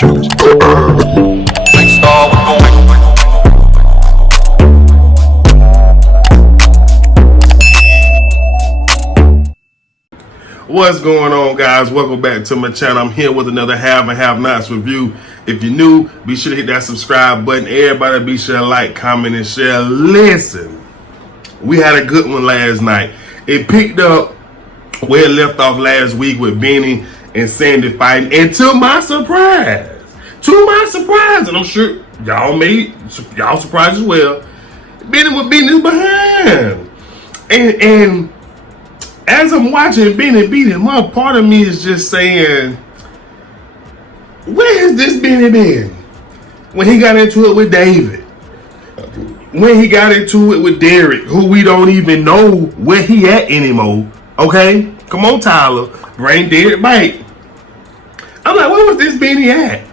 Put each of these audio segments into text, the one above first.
What's going on, guys? Welcome back to my channel. I'm here with another Have and Have Nots review. If you're new, be sure to hit that subscribe button. Everybody be sure to like, comment, and share. Listen, we had a good one last night. It picked up where it left off last week with Benny and Sandy fighting. And to my surprise, and I'm sure y'all surprised as well, Benny was beating his behind. And as I'm watching Benny beat him up, part of me is just saying, where has this Benny been? When he got into it with David, when he got into it with Derek, who we don't even know where he at anymore. Okay? Come on, Tyler. Bring Derek back. I'm like, where was this Benny at?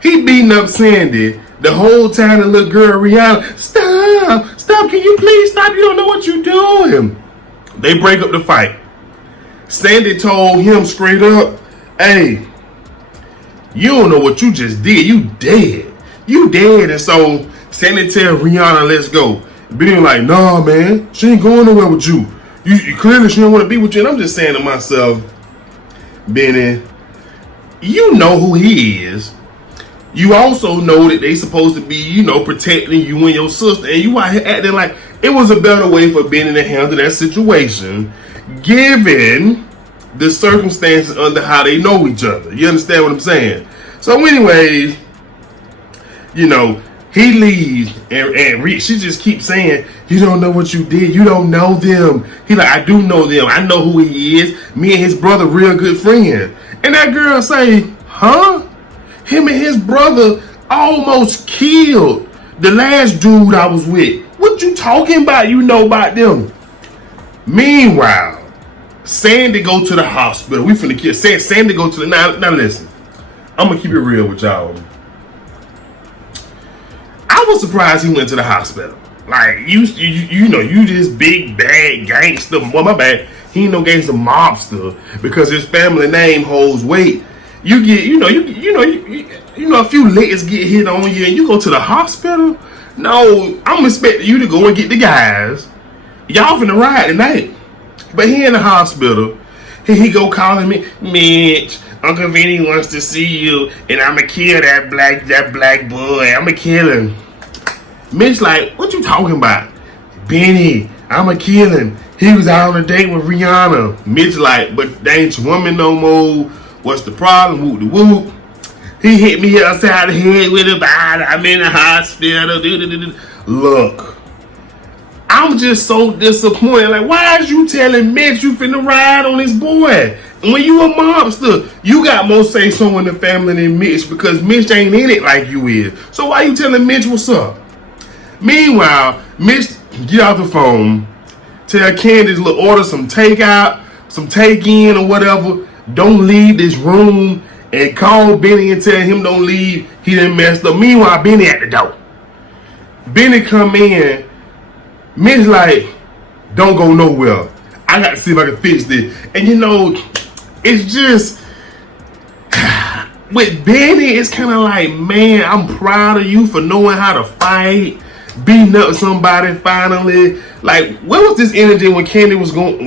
He beating up Sandy the whole time. The little girl, Rihanna, stop, can you please stop? You don't know what you're doing. They break up the fight. Sandy told him straight up, hey, you don't know what you just did. You dead. And so Sandy tell Rihanna, let's go. Benny like, nah, man, she ain't going nowhere with you. You clearly she don't want to be with you. And I'm just saying to myself, Benny, you know who he is. You also know that they supposed to be, protecting you and your sister. And you out here acting like it was a better way for Benny to handle that situation, given the circumstances under how they know each other. You understand what I'm saying? So anyways, he leaves and she just keeps saying, you don't know what you did. You don't know them. He like, I do know them. I know who he is. Me and his brother, real good friend. And that girl say, huh? Him and his brother almost killed the last dude I was with. What you talking about? You know about them. Meanwhile, Sandy go to the hospital. We finna kill Sandy go to the now listen. I'm gonna keep it real with y'all. I was surprised he went to the hospital. Like you this big bad gangster. Well, my bad. He ain't no gangster mobster because his family name holds weight. You get a few licks get hit on you and you go to the hospital. No, I'm expecting you to go and get the guys. Y'all finna ride tonight. But he in the hospital. He go calling me, Mitch, Uncle Vinny wants to see you, and I'ma kill that black boy. I'ma kill him. Mitch like, what you talking about? Benny, I'ma kill him. He was out on a date with Rihanna. Mitch like, but they ain't your woman no more. What's the problem? Whoop de whoop. He hit me upside the head with a bite. I'm in the hospital. Look, I'm just so disappointed. Like, why is you telling Mitch you finna ride on this boy? And when you a mobster, you got more say so in the family than Mitch because Mitch ain't in it like you is. So why you telling Mitch what's up? Meanwhile, Mitch get off the phone, tell Candace, look, order some takeout, some take in or whatever. Don't leave this room, and call Benny and tell him don't leave. He done messed up. Meanwhile, Benny at the door. Benny come in. Mitch like, don't go nowhere. I got to see if I can fix this. And it's just, with Benny, it's kind of like, man, I'm proud of you for knowing how to fight, beating up somebody finally. Like, where was this energy when Candace was going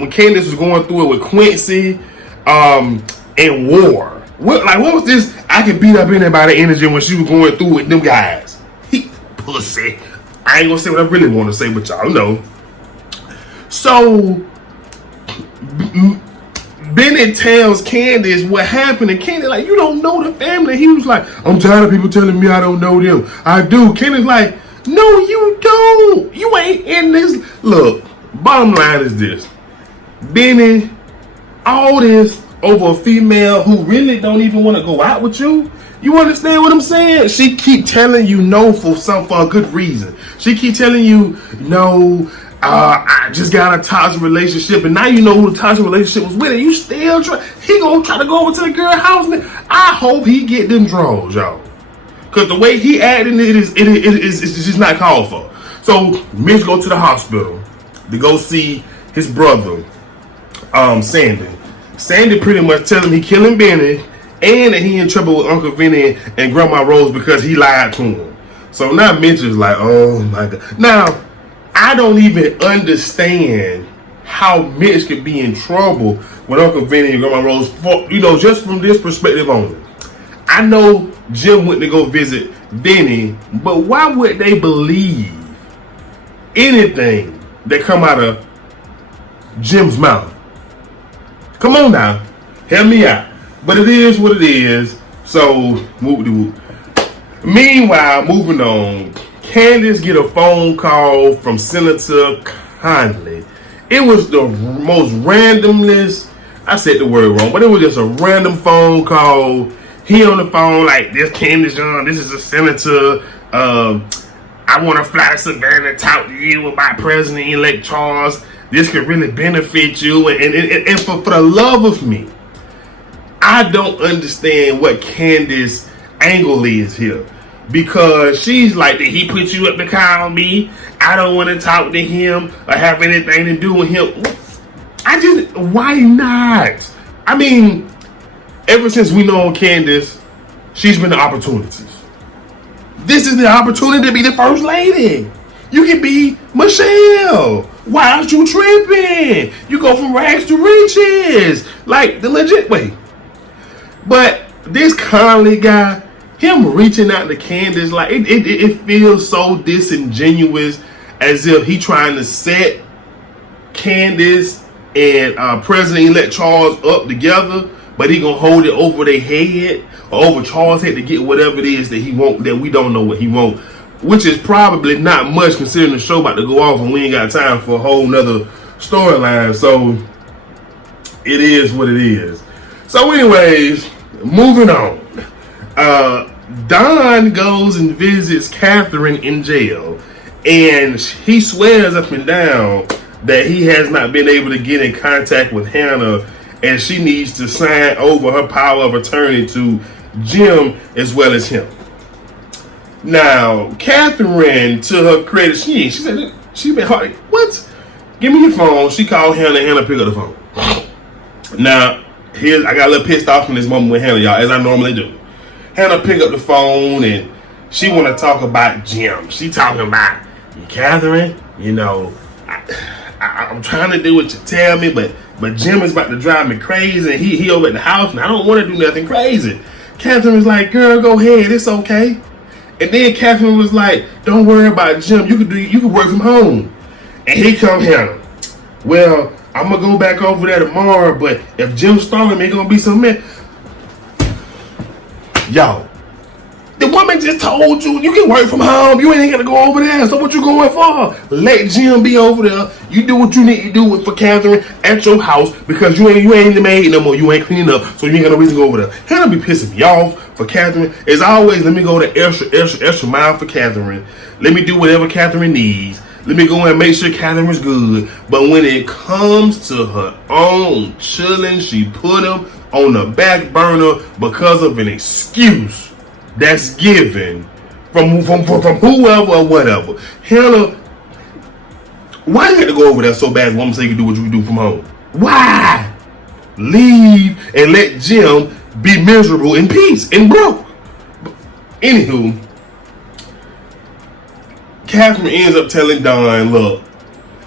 through it with Quincy and War? What was this? I can beat up anybody energy when she was going through with them guys. He pussy. I ain't gonna say what I really want to say, but y'all know. So Bennett tells Candace what happened, and Candace like, you don't know the family. He was like, I'm tired of people telling me I don't know them. I do. Candace like, no, you don't. You ain't in this. Look, bottom line is this. Benny, all this over a female who really don't even want to go out with you. You understand what I'm saying? She keep telling you no for a good reason. She keep telling you no. I just got a toxic relationship, and now you know who the toxic relationship was with, and you still try. He gonna try to go over to the girl house. I hope he get them draws, y'all, because the way he acting it is just not called for. So Mitch go to the hospital to go see his brother, Sandy. Sandy pretty much tell him he killing Benny and that he in trouble with Uncle Vinny and Grandma Rose because he lied to him. So now Mitch is like, oh my God. Now, I don't even understand how Mitch could be in trouble with Uncle Vinny and Grandma Rose, for, just from this perspective only. I know Jim went to go visit Vinny, but why would they believe anything that come out of Jim's mouth? Come on now, help me out. But it is what it is. So, whoop-de-whoop. Meanwhile, moving on, Candace get a phone call from Senator Conley. It was the most randomness. I said the word wrong, but it was just a random phone call. He on the phone like, this Candace Young, this is a senator. I want to fly to Savannah and talk to you about President-elect Charles. This could really benefit you. And for the love of me, I don't understand what Candace angle is here. Because she's like, did he put you up to call me? I don't want to talk to him or have anything to do with him. Why not? I mean, ever since we know Candace, she's been the opportunities. This is the opportunity to be the first lady. You can be Michelle. Why aren't you tripping? You go from rags to riches. Like the legit way. But this Conley guy, him reaching out to Candace, like it feels so disingenuous, as if he trying to set Candace and President-elect Charles up together, but he gonna hold it over their head or over Charles' head to get whatever it is that he want, that we don't know what he want, which is probably not much considering the show about to go off and we ain't got time for a whole nother storyline. So it is what it is. So anyways, moving on. Don goes and visits Catherine in jail, and he swears up and down that he has not been able to get in contact with Hannah, and she needs to sign over her power of attorney to Jim as well as him. Now, Catherine, to her credit, she said she been hard. What? Give me your phone. She called Hannah. Hannah picked up the phone. Now, I got a little pissed off in this moment with Hannah, y'all, as I normally do. Hannah picked up the phone and she want to talk about Jim. She talking about, Catherine, I'm trying to do what you tell me, but Jim is about to drive me crazy, and he over at the house, and I don't want to do nothing crazy. Catherine was like, girl, go ahead, it's okay. And then Catherine was like, don't worry about Jim, you can work from home. And here come Hannah. Well, I'm gonna go back over there tomorrow, but if Jim started me, it's gonna be some man. Yo, the woman just told you can work from home. You ain't gonna go over there. So what you going for? Let Jim be over there. You do what you need to do for Catherine at your house, because you ain't the maid no more. You ain't cleaning up, so you ain't got no reason to go over there. Hannah be pissing me off for Catherine. As always, let me go the extra mile for Catherine. Let me do whatever Catherine needs. Let me go and make sure Catherine's good. But when it comes to her own chilling, she put him on the back burner because of an excuse that's given from whoever or whatever. Hannah, why you got to go over there so bad as woman say you can do what you can do from home? Why? Leave and let Jim be miserable in peace and broke. Anywho, Catherine ends up telling Don, look,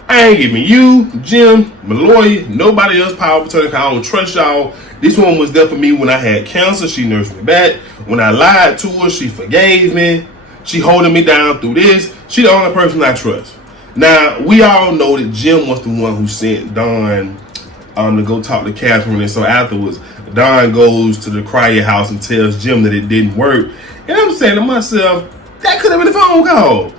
I ain't giving you, Jim, my lawyer, nobody else power of attorney. I don't trust y'all. This one was there for me when I had cancer. She nursed me back. When I lied to her, she forgave me. She holding me down through this. She the only person I trust. Now, we all know that Jim was the one who sent Don to go talk to Catherine. And so afterwards, Don goes to the Cryer house and tells Jim that it didn't work. And I'm saying to myself, that could have been a phone call.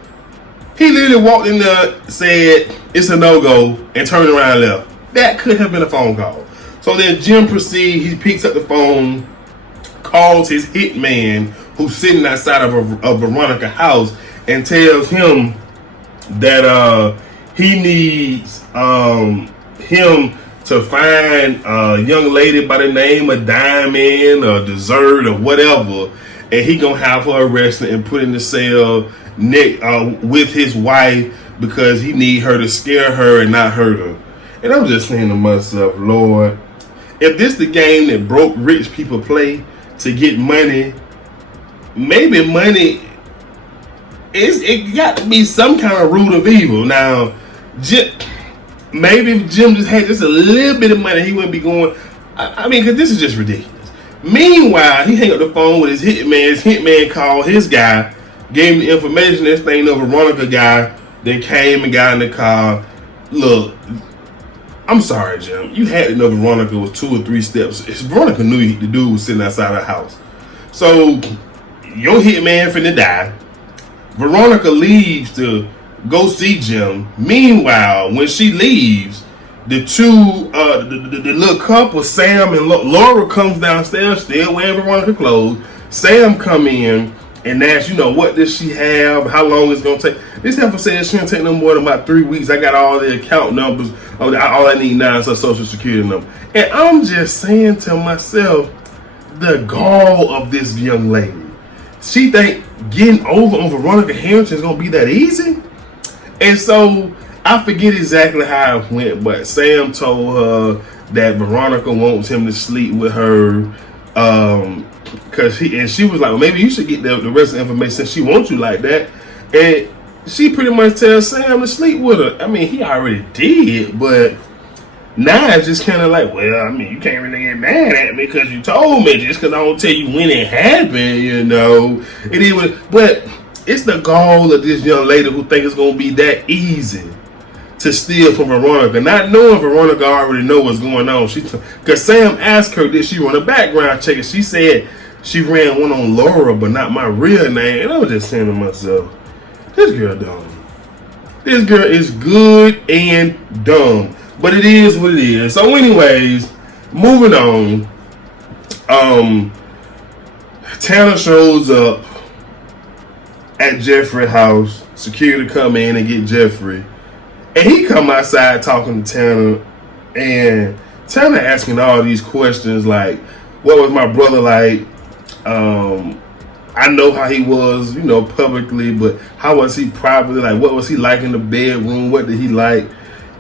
He literally walked in there, said, it's a no-go, and turned around and left. That could have been a phone call. So then Jim proceeds, he picks up the phone, calls his hitman, who's sitting outside of Veronica's house, and tells him that he needs him to find a young lady by the name of Diamond or Dessert or whatever, and he gonna have her arrested and put in the cell with his wife, because he need her to scare her and not hurt her. And I'm just saying to myself, Lord, if this the game that broke rich people play, to get money. Maybe money it got to be some kind of root of evil. Now, maybe if Jim just had just a little bit of money, he wouldn't be going. I mean, because this is just ridiculous. Meanwhile, he hang up the phone with his hitman. His hitman called his guy, gave him the information. This thing, the Veronica guy, that came and got in the car. Look, I'm sorry, Jim. You had to know Veronica was 2 or 3 steps. Veronica knew the dude was sitting outside her house. So, your hitman finna die. Veronica leaves to go see Jim. Meanwhile, when she leaves, the little couple, Sam and Laura, comes downstairs, still wearing Veronica clothes. Sam come in and asks, what does she have? How long it's gonna take? This heifer said it's gonna take no more than about 3 weeks. I got all the account numbers. All I need now is a social security number. And I'm just saying to myself, the gall of this young lady. She think getting over on Veronica Harrington is gonna be that easy. And so I forget exactly how it went, but Sam told her that Veronica wants him to sleep with her, she was like, well, maybe you should get the rest of the information since she wants you like that. And she pretty much tells Sam to sleep with her. I mean, he already did, but now it's just kind of like, well, I mean, you can't really get mad at me because you told me just because I don't tell you when it happened, But it's the gall of this young lady who think it's going to be that easy to steal from Veronica, not knowing Veronica already know what's going on. Because Sam asked her, did she run a background check? And she said she ran one on Laura, but not my real name. And I was just saying to myself, this girl dumb. This girl is good and dumb. But it is what it is. So anyways, moving on. Tanner shows up at Jeffrey's house. Security come in and get Jeffrey. And he come outside talking to Tanner. And Tanner asking all these questions like, what was my brother like? I know how he was, publicly, but how was he privately? Like, what was he like in the bedroom? What did he like?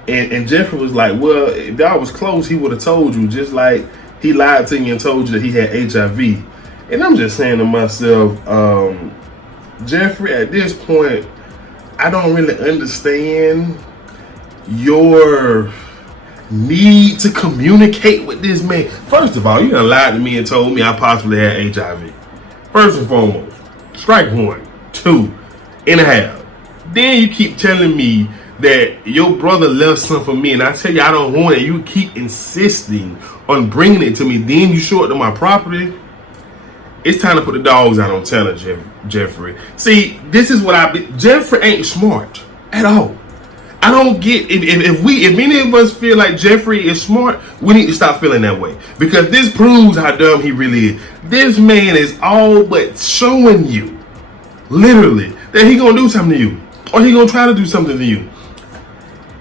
And Jeffrey was like, well, if y'all was close, he would have told you, just like he lied to you and told you that he had HIV. And I'm just saying to myself, Jeffrey, at this point, I don't really understand your need to communicate with this man. First of all, you done lied to me and told me I possibly had HIV. First and foremost, strike 1, 2.5. Then you keep telling me that your brother left something for me, and I tell you I don't want it. You keep insisting on bringing it to me. Then you show it to my property. It's time to put the dogs out on Tanner, Jeffrey. See, this is what Jeffrey ain't smart at all. I don't get if any of us feel like Jeffrey is smart, we need to stop feeling that way, because this proves how dumb he really is. This man is all but showing you, literally, that he gonna do something to you, or he gonna try to do something to you.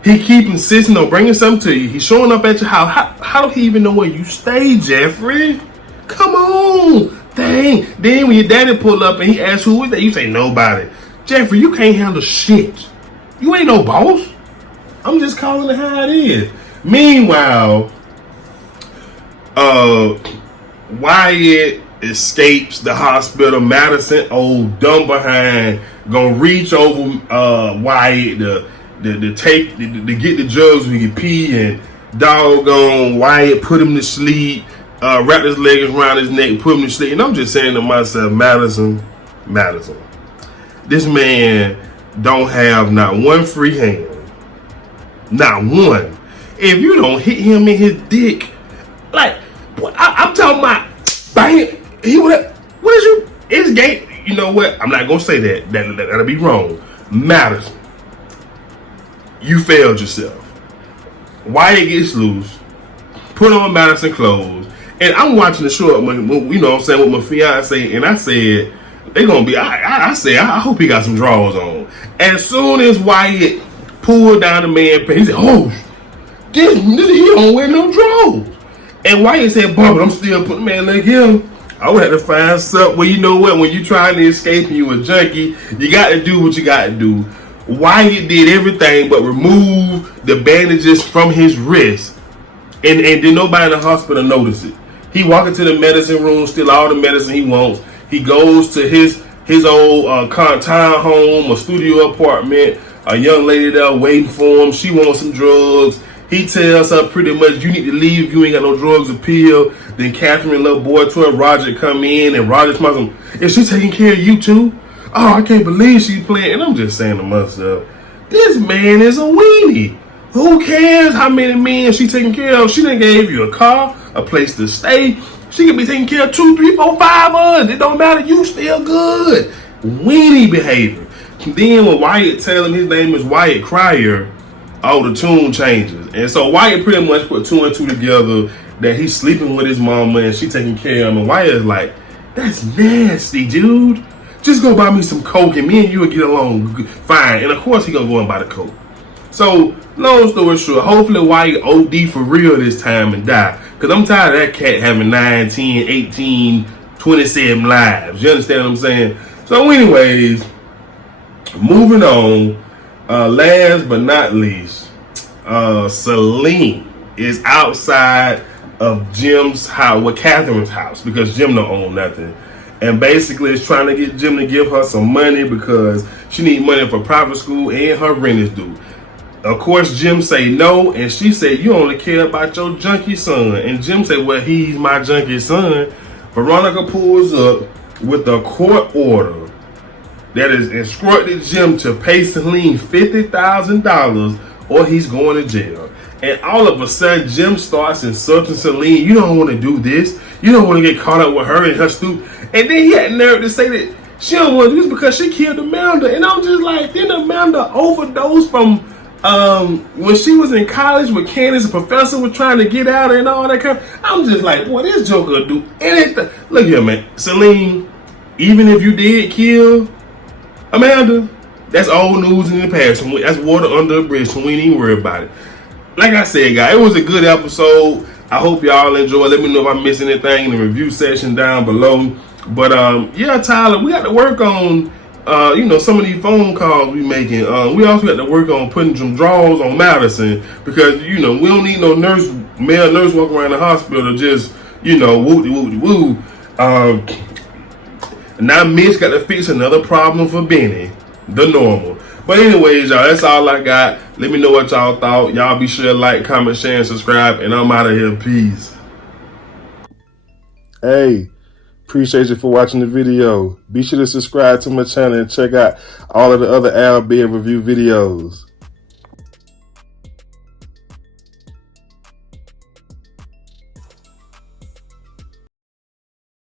He keep insisting on bringing something to you. He's showing up at your house. How do he even know where you stay, Jeffrey? Come on, dang. Then when your daddy pull up and he asks who is that, you say nobody. Jeffrey, you can't handle shit. You ain't no boss. I'm just calling it how it is. Meanwhile, Wyatt escapes the hospital. Madison, old dumb behind, gonna reach over Wyatt to get the drugs we can pee, and doggone Wyatt put him to sleep, wrapped his legs around his neck, put him to sleep. And I'm just saying to myself, Madison, this man don't have not one free hand. Not one. If you don't hit him in his dick, like, I'm talking about, bang, what is you, it's gay. You know what? I'm not going to say that. That'll be wrong. Madison, you failed yourself. Wyatt gets loose, put on Madison clothes, and I'm watching the show, with my fiance, and I said, they gonna be. I said, I hope he got some drawers on. As soon as Wyatt pulled down the man pants, he said, "Oh, this he don't wear no drawers." And Wyatt said, "But I'm still putting man like him. I would have to find something." Well, you know what? When you trying to escape and you a junkie, you got to do what you got to do. Wyatt did everything but remove the bandages from his wrist, and did nobody in the hospital notice it. He walk into the medicine room, steal all the medicine he wants. He goes to his old townhome or studio apartment. A young lady there waiting for him. She wants some drugs. He tells her pretty much, you need to leave if you ain't got no drugs to pill. Then Catherine, little boy, to her, Roger come in, and Roger smiles him, is she taking care of you too? Oh, I can't believe she's playing. And I'm just saying to myself, this man is a weenie. Who cares how many men she taking care of? She done gave you a car, a place to stay. She can be taking care of 2, 3, 4, 5 others. It don't matter. You still good. Weenie behavior. Then when Wyatt tell him his name is Wyatt Cryer, the tune changes. And so Wyatt pretty much put 2 and 2 together that he's sleeping with his mama and she taking care of him. And Wyatt is like, that's nasty, dude. Just go buy me some coke and me and you will get along fine. And of course he gonna go and buy the coke. So, long story short, hopefully Wyatt OD for real this time and die. Because I'm tired of that cat having 9, 10, 18, 27 lives. You understand what I'm saying? So anyways, moving on. Last but not least, Celine is outside of Jim's house, with Catherine's house, because Jim don't own nothing. And basically is trying to get Jim to give her some money because she needs money for private school and her rent is due. Of course, Jim say no, and she said, you only care about your junkie son. And Jim said, well, he's my junkie son. Veronica pulls up with a court order that is instructed Jim to pay Celine $50,000 or he's going to jail. And all of a sudden, Jim starts insulting Celine. You don't want to do this. You don't want to get caught up with her and her stupid. And then he had nerve to say that she don't want to do this because she killed Amanda. And I'm just like, didn't Amanda overdose from when she was in college with Candace, the professor was trying to get out and all that kind of, I'm just like, boy, this joker will do anything. Look here, man. Celine, even if you did kill Amanda, that's old news in the past. That's water under a bridge, so we ain't even worry about it. Like I said, guys, it was a good episode. I hope y'all enjoy. Let me know if I missed anything in the review section down below. But yeah, Tyler, we got to work on some of these phone calls we making. We also got to work on putting some draws on Madison because we don't need no male nurse walking around the hospital to just woo. Now Mitch got to fix another problem for Benny, the normal. But anyways, y'all, that's all I got. Let me know what y'all thought. Y'all be sure to like, comment, share, and subscribe. And I'm out of here. Peace. Hey, appreciate you for watching the video. Be sure to subscribe to my channel and check out all of the other Al Beard review videos.